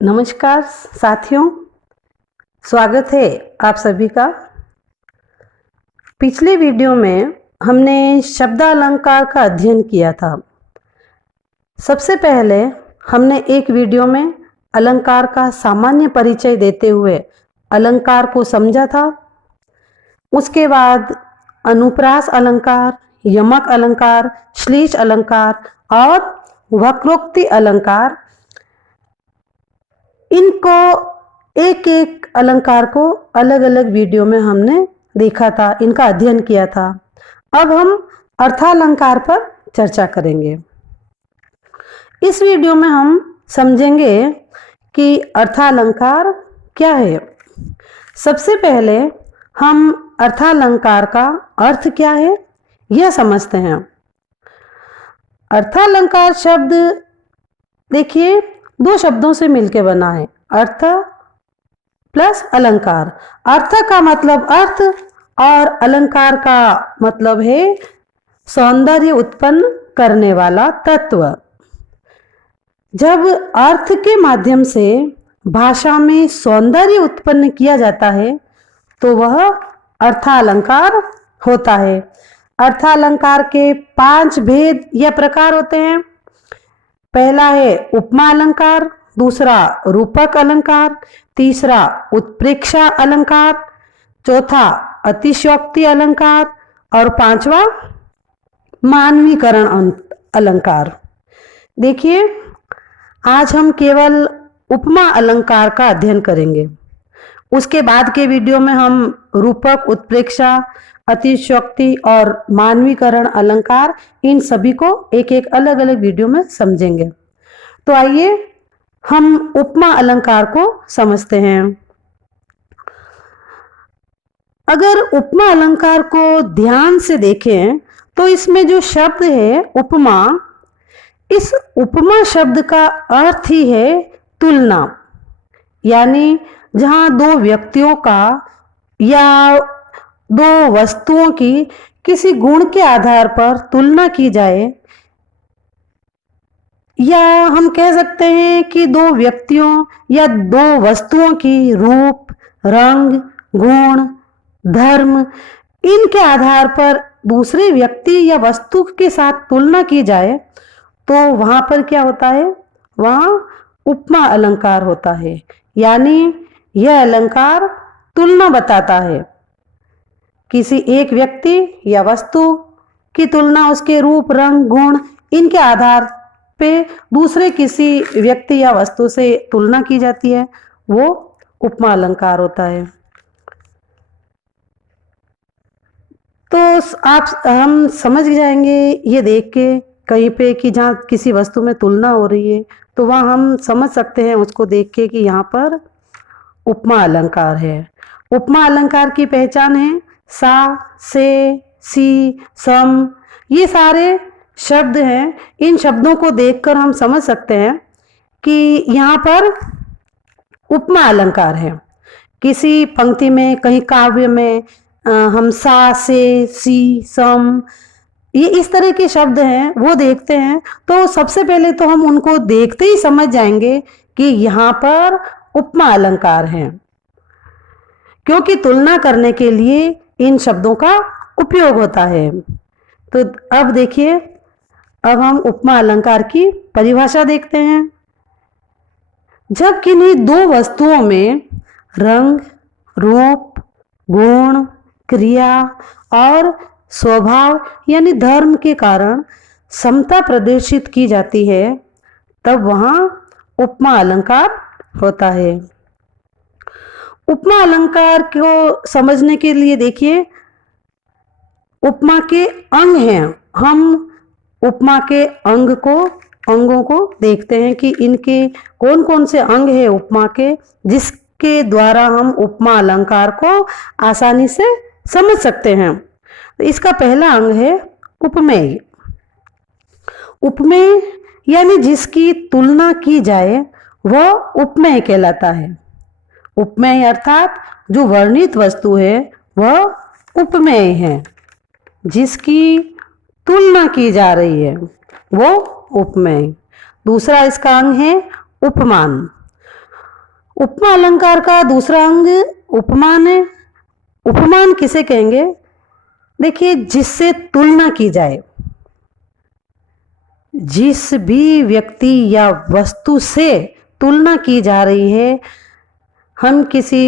नमस्कार साथियों, स्वागत है आप सभी का। पिछले वीडियो में हमने शब्दालंकार का अध्ययन किया था। सबसे पहले हमने एक वीडियो में अलंकार का सामान्य परिचय देते हुए अलंकार को समझा था। उसके बाद अनुप्रास अलंकार, यमक अलंकार, श्लीष अलंकार और वक्रोक्ति अलंकार, इनको एक एक अलंकार को अलग अलग वीडियो में हमने देखा था, इनका अध्ययन किया था। अब हम अर्थालंकार पर चर्चा करेंगे। इस वीडियो में हम समझेंगे कि अर्थालंकार क्या है। सबसे पहले हम अर्थालंकार का अर्थ क्या है यह समझते हैं। अर्थालंकार शब्द देखिए दो शब्दों से मिलकर बना है, अर्थ प्लस अलंकार। अर्थ का मतलब अर्थ और अलंकार का मतलब है सौंदर्य उत्पन्न करने वाला तत्व। जब अर्थ के माध्यम से भाषा में सौंदर्य उत्पन्न किया जाता है तो वह अर्थालंकार होता है। अर्थालंकार के 5 भेद या प्रकार होते हैं। पहला है उपमा अलंकार, दूसरा रूपक अलंकार, तीसरा उत्प्रेक्षा अलंकार, चौथा अतिशयोक्ति अलंकार और पांचवा मानवीकरण अलंकार। देखिए, आज हम केवल उपमा अलंकार का अध्ययन करेंगे। उसके बाद के वीडियो में हम रूपक, उत्प्रेक्षा, अतिशयोक्ति और मानवीकरण अलंकार, इन सभी को एक एक अलग अलग वीडियो में समझेंगे। तो आइए हम उपमा अलंकार को समझते हैं। अगर उपमा अलंकार को ध्यान से देखें तो इसमें जो शब्द है उपमा, इस उपमा शब्द का अर्थ ही है तुलना। यानी जहां दो व्यक्तियों का या दो वस्तुओं की किसी गुण के आधार पर तुलना की जाए, या हम कह सकते हैं कि दो व्यक्तियों या दो वस्तुओं की रूप, रंग, गुण, धर्म, इनके आधार पर दूसरे व्यक्ति या वस्तु के साथ तुलना की जाए तो वहां पर क्या होता है, वहां उपमा अलंकार होता है। यानी यह अलंकार तुलना बताता है। किसी एक व्यक्ति या वस्तु की तुलना उसके रूप, रंग, गुण, इनके आधार पे दूसरे किसी व्यक्ति या वस्तु से तुलना की जाती है, वो उपमा अलंकार होता है। तो हम समझ जाएंगे ये देख के कहीं पे कि जहाँ किसी वस्तु में तुलना हो रही है तो वहाँ हम समझ सकते हैं उसको देख के कि यहाँ पर उपमा अलंकार है। उपमा अलंकार की पहचान है सा, से, सी, सम, ये सारे शब्द हैं। इन शब्दों को देखकर हम समझ सकते हैं कि यहाँ पर उपमा अलंकार है। किसी पंक्ति में, कहीं काव्य में हम सा, से, सी, सम, ये इस तरह के शब्द हैं, वो देखते हैं तो सबसे पहले तो हम उनको देखते ही समझ जाएंगे कि यहाँ पर उपमा अलंकार है, क्योंकि तुलना करने के लिए इन शब्दों का उपयोग होता है। तो अब देखिए, अब हम उपमा अलंकार की परिभाषा देखते हैं। जब किन्हीं दो वस्तुओं में रंग, रूप, गुण, क्रिया और स्वभाव यानी धर्म के कारण समता प्रदर्शित की जाती है, तब वहां उपमा अलंकार होता है। उपमा अलंकार को समझने के लिए देखिए, उपमा के अंग हैं। हम उपमा के अंगों को देखते हैं कि इनके कौन कौन से अंग हैं उपमा के, जिसके द्वारा हम उपमा अलंकार को आसानी से समझ सकते हैं। तो इसका पहला अंग है उपमेय। उपमेय यानी जिसकी तुलना की जाए वह उपमेय कहलाता है। उपमेय अर्थात जो वर्णित वस्तु है वह उपमेय है, जिसकी तुलना की जा रही है वो उपमेय। दूसरा इसका अंग है उपमान। उपमा अलंकार का दूसरा अंग उपमान है। उपमान किसे कहेंगे? देखिए, जिससे तुलना की जाए, जिस भी व्यक्ति या वस्तु से तुलना की जा रही है, हम किसी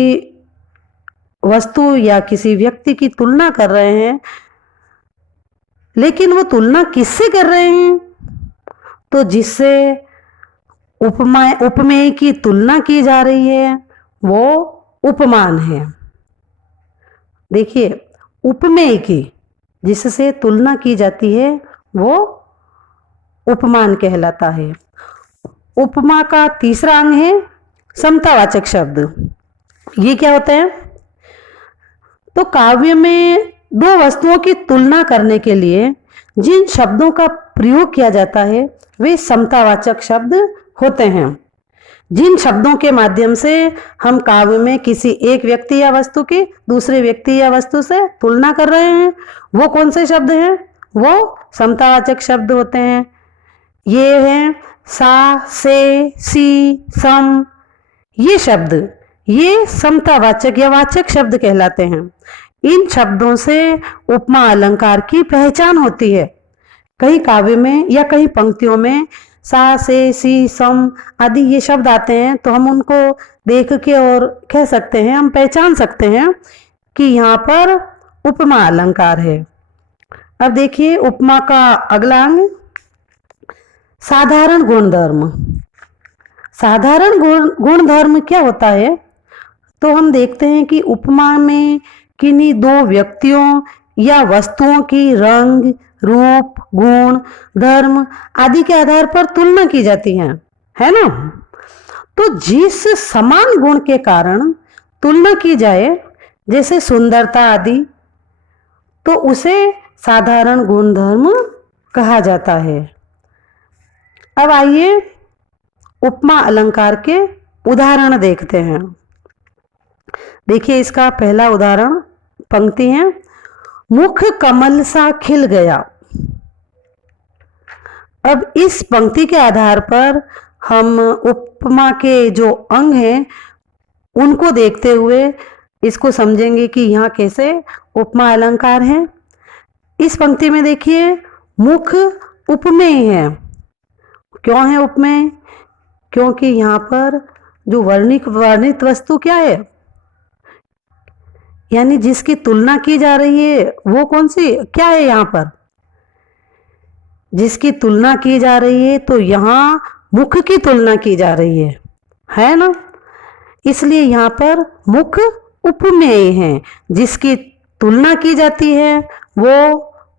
वस्तु या किसी व्यक्ति की तुलना कर रहे हैं, लेकिन वो तुलना किससे कर रहे हैं? तो जिससे उपमेय की तुलना की जा रही है वो उपमान है। देखिए, उपमेय की जिससे तुलना की जाती है वो उपमान कहलाता है। उपमा का तीसरा अंग है समतावाचक शब्द। ये क्या होता है? तो काव्य में दो वस्तुओं की तुलना करने के लिए जिन शब्दों का प्रयोग किया जाता है वे समतावाचक शब्द होते हैं। जिन शब्दों के माध्यम से हम काव्य में किसी एक व्यक्ति या वस्तु की दूसरे व्यक्ति या वस्तु से तुलना कर रहे हैं, वो कौन से शब्द हैं? वो समतावाचक शब्द होते हैं। ये हैं सा, से, सी, सम। ये शब्द ये समतावाचक या वाचक शब्द कहलाते हैं। इन शब्दों से उपमा अलंकार की पहचान होती है। कई काव्य में या कई पंक्तियों में सा, से, सी, सम आदि ये शब्द आते हैं, तो हम उनको देख के और कह सकते हैं, हम पहचान सकते हैं कि यहाँ पर उपमा अलंकार है। अब देखिए उपमा का अगला अंग साधारण गुणधर्म। साधारण गुणधर्म क्या होता है? तो हम देखते हैं कि उपमा में किन्हीं दो व्यक्तियों या वस्तुओं की रंग, रूप, गुण, धर्म आदि के आधार पर तुलना की जाती है ना? तो जिस समान गुण के कारण तुलना की जाए, जैसे सुंदरता आदि, तो उसे साधारण गुणधर्म कहा जाता है। अब आइए उपमा अलंकार के उदाहरण देखते हैं। देखिए, इसका पहला उदाहरण पंक्ति है, मुख कमल सा खिल गया। अब इस पंक्ति के आधार पर हम उपमा के जो अंग हैं उनको देखते हुए इसको समझेंगे कि यहाँ कैसे उपमा अलंकार है। इस पंक्ति में देखिए मुख उपमेय है। क्यों है उपमेय? क्योंकि यहाँ पर जो वर्णित वस्तु क्या है, यानी जिसकी तुलना की जा रही है वो कौन सी क्या है? यहाँ पर जिसकी तुलना की जा रही है, तो यहाँ मुख की तुलना की जा रही है ना? इसलिए यहाँ पर मुख उपमेय है। जिसकी तुलना की जाती है वो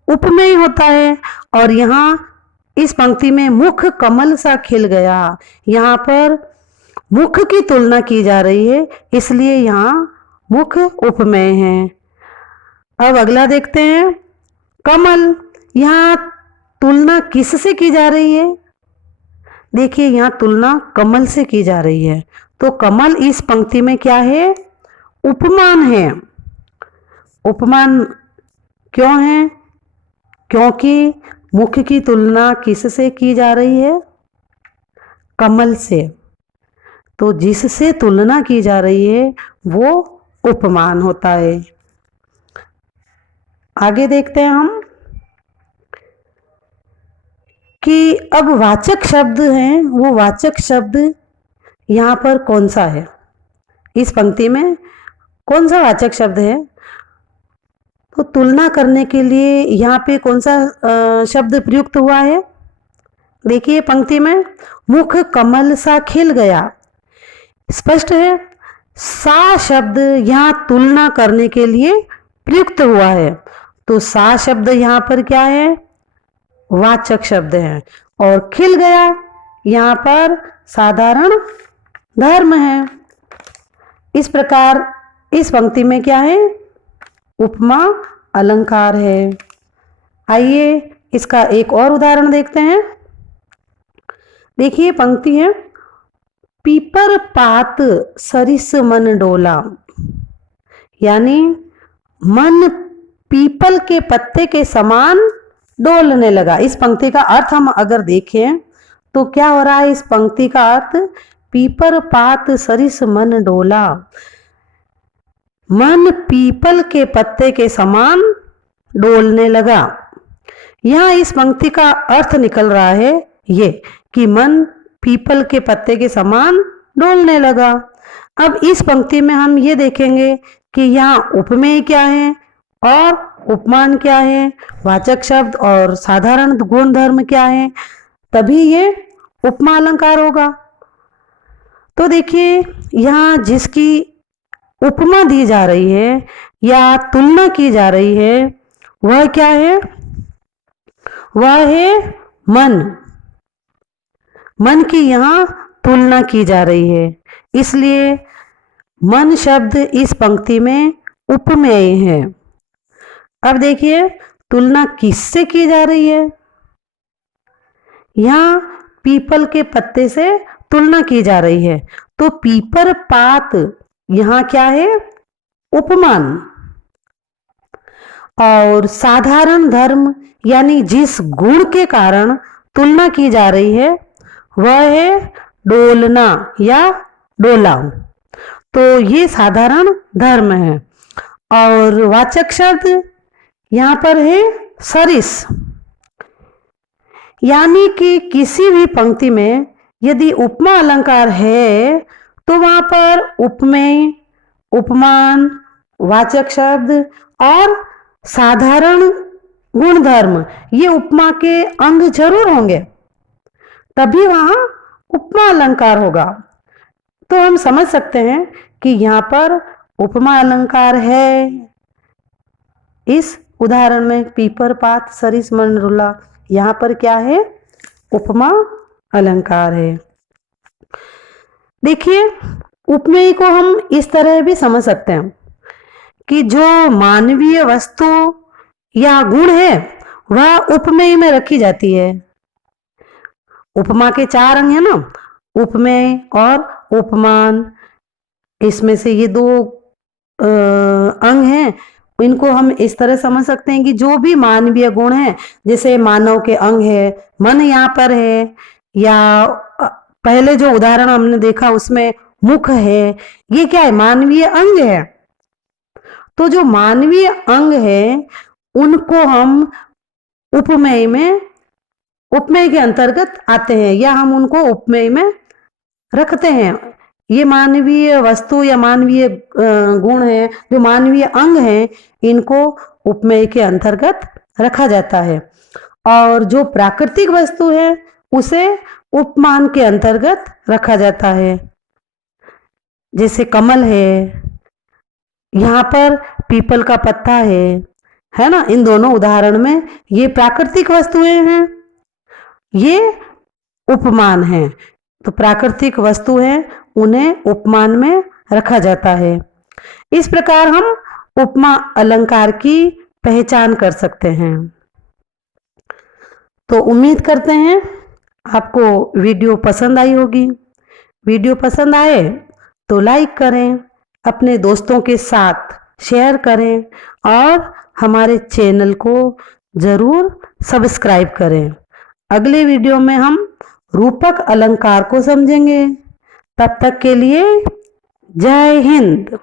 उपमेय होता है। और यहाँ इस पंक्ति में मुख कमल सा खिल गया, यहाँ पर मुख की तुलना की जा रही है, इसलिए यहाँ मुख उपमेय है। अब अगला देखते हैं, कमल। यहाँ तुलना किससे की जा रही है? देखिए, यहाँ तुलना कमल से की जा रही है, तो कमल इस पंक्ति में क्या है? उपमान है। उपमान क्यों है? क्योंकि मुख की तुलना किससे की जा रही है? कमल से। तो जिससे तुलना की जा रही है वो उपमान होता है। आगे देखते हैं हम कि अब वाचक शब्द हैं, वो वाचक शब्द यहाँ पर कौन सा है? इस पंक्ति में कौन सा वाचक शब्द है? तो तुलना करने के लिए यहाँ पे कौन सा शब्द प्रयुक्त हुआ है? देखिए पंक्ति में मुख कमल सा खिल गया, स्पष्ट है। सा शब्द यहाँ तुलना करने के लिए प्रयुक्त हुआ है, तो सा शब्द यहाँ पर क्या है? वाचक शब्द है। और खिल गया यहाँ पर साधारण धर्म है। इस प्रकार इस पंक्ति में क्या है? उपमा अलंकार है। आइए इसका एक और उदाहरण देखते हैं। देखिए पंक्ति है, पीपर पात सरिस मन डोला, यानी मन पीपल के पत्ते के समान डोलने लगा। इस पंक्ति का अर्थ हम अगर देखें तो क्या हो रहा है? इस पंक्ति का अर्थ पीपर पात सरिस मन डोला। मन पीपल के पत्ते के समान डोलने लगा। यहाँ इस पंक्ति का अर्थ निकल रहा है ये कि मन पीपल के पत्ते के समान डोलने लगा। अब इस पंक्ति में हम ये देखेंगे कि यहाँ उपमेय क्या है और उपमान क्या है, वाचक शब्द और साधारण गुण धर्म क्या है, तभी ये उपमा अलंकार होगा। तो देखिए यहाँ जिसकी उपमा दी जा रही है या तुलना की जा रही है वह क्या है, वह है मन। मन की यहाँ तुलना की जा रही है, इसलिए मन शब्द इस पंक्ति में उपमेय है। अब देखिए तुलना किससे की जा रही है, यहाँ पीपल के पत्ते से तुलना की जा रही है। तो पीपर पात यहाँ क्या है, उपमान। और साधारण धर्म यानी जिस गुण के कारण तुलना की जा रही है वह है डोलना या डोला। तो ये साधारण धर्म है। और वाचक शब्द यहाँ पर है सरिस, यानी कि किसी भी पंक्ति में यदि उपमा अलंकार है तो वहां पर उपमेय, उपमान, वाचक शब्द और साधारण गुण धर्म ये उपमा के अंग जरूर होंगे, तभी वहां उपमा अलंकार होगा। तो हम समझ सकते हैं कि यहाँ पर उपमा अलंकार है। इस उदाहरण में पीपर पात सरिस मन डोला, यहाँ पर क्या है, उपमा अलंकार है। देखिए उपमेय को हम इस तरह भी समझ सकते हैं कि जो मानवीय वस्तु या गुण है वह उपमेय में रखी जाती है। उपमा के 4 अंग है ना, उपमेय और उपमान। इसमें से ये 2 अंग हैं, इनको हम इस तरह समझ सकते हैं कि जो भी मानवीय गुण है, जैसे मानव के अंग है, मन यहाँ पर है, या पहले जो उदाहरण हमने देखा उसमें मुख है, ये क्या है, मानवीय अंग है। तो जो मानवीय अंग है उनको हम उपमेय में, उपमेय के अंतर्गत आते हैं या हम उनको उपमेय में रखते हैं। ये मानवीय वस्तु या मानवीय गुण है, जो मानवीय अंग है, इनको उपमेय के अंतर्गत रखा जाता है। और जो प्राकृतिक वस्तु है उसे उपमान के अंतर्गत रखा जाता है। जैसे कमल है, यहाँ पर पीपल का पत्ता है ना, इन दोनों उदाहरण में ये प्राकृतिक वस्तुएं हैं, ये उपमान है। तो प्राकृतिक वस्तु है उन्हें उपमान में रखा जाता है। इस प्रकार हम उपमा अलंकार की पहचान कर सकते हैं। तो उम्मीद करते हैं आपको वीडियो पसंद आई होगी। वीडियो पसंद आए तो लाइक करें, अपने दोस्तों के साथ शेयर करें और हमारे चैनल को ज़रूर सब्सक्राइब करें। अगले वीडियो में हम रूपक अलंकार को समझेंगे। तब तक के लिए जय हिंद।